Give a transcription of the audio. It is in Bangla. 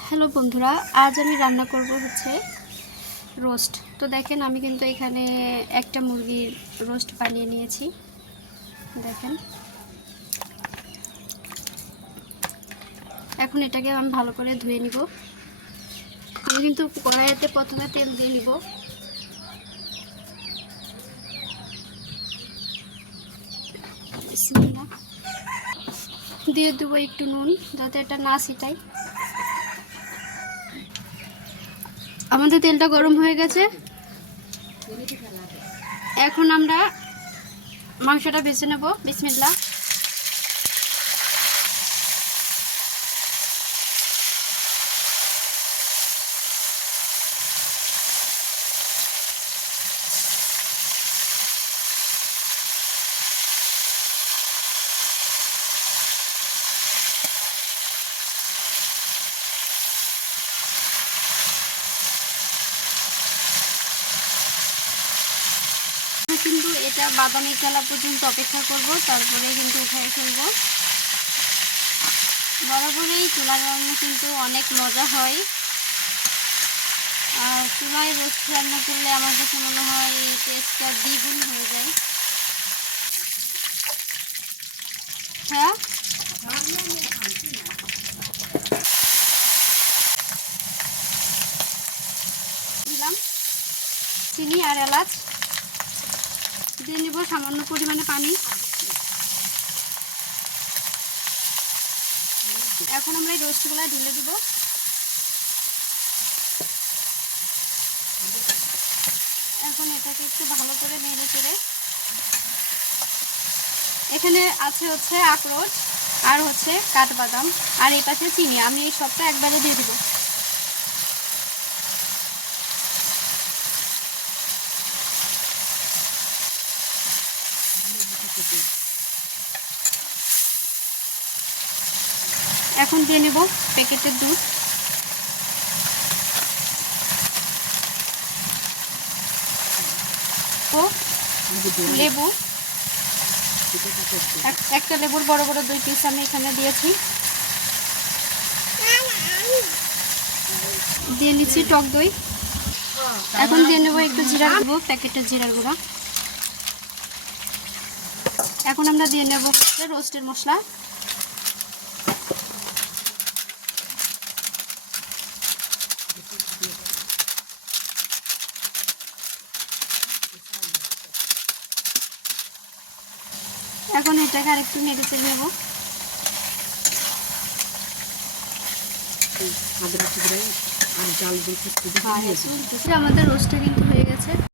হ্যালো বন্ধুরা, আজ আমি রান্না করব হচ্ছে রোস্ট। তো দেখেন, আমি কিন্তু এখানে একটা মুরগির রোস্ট বানিয়ে নিয়েছি। দেখেন। এখন এটাকে আমি ভালো করে ধুয়ে নিব। আমি কিন্তু কড়াইতে প্রথমে তেল দিয়ে নিব। দিয়ে দেবো একটু নুন, যাতে এটা না ছিটাই আমাদের তেলটা গরম হয়ে গেছে। এখন আমরা মাংসটা বেছে নেব। বিসমিল্লা কিন্তু এটা বাদামি কালার পর্যন্ত অপেক্ষা করব, তারপরে কিন্তু উঠাই ফেলব। বরাবরই চুলার রান্না কিন্তু অনেক মজা হয়। আর চুলায় রোস্ট রান্না করলে আমার কাছে মনে হয় এই টেস্টটা দ্বিগুণ হয়ে যায়। হ্যাঁ? দিলাম। চিনি আর এলাচ। দিয়ে নেব সামান্য পরিমাণে পানি। এখন আমরা এই রোস্টগুলো ঢেলে দিব। এখন এটাকে একটু ভালো করে নেড়ে চেড়ে। এখানে আছে হচ্ছে আখরোট আর হচ্ছে কাঠবাদাম আর পাশে চিনি। আমি এই সবটা একবারে দিয়ে দিব। এখন দিয়ে নেব প্যাকেটের দুধ। ও লেবু। এক- একটা লেবুর বড় বড় দুই পিস আমি এখানে দিয়েছি। দিয়ে নিচ্ছি টক দই। এখন দিয়ে নেব একটু জিরা দেবো প্যাকেটের জিরার গুঁড়া। এখন আমরা দিয়ে নেব রোস্টের মশলা। এখন এটাকে আরেকটু নেড়ে চেড়ে নেব। আমাদের রোস্টটা কিন্তু হয়ে গেছে।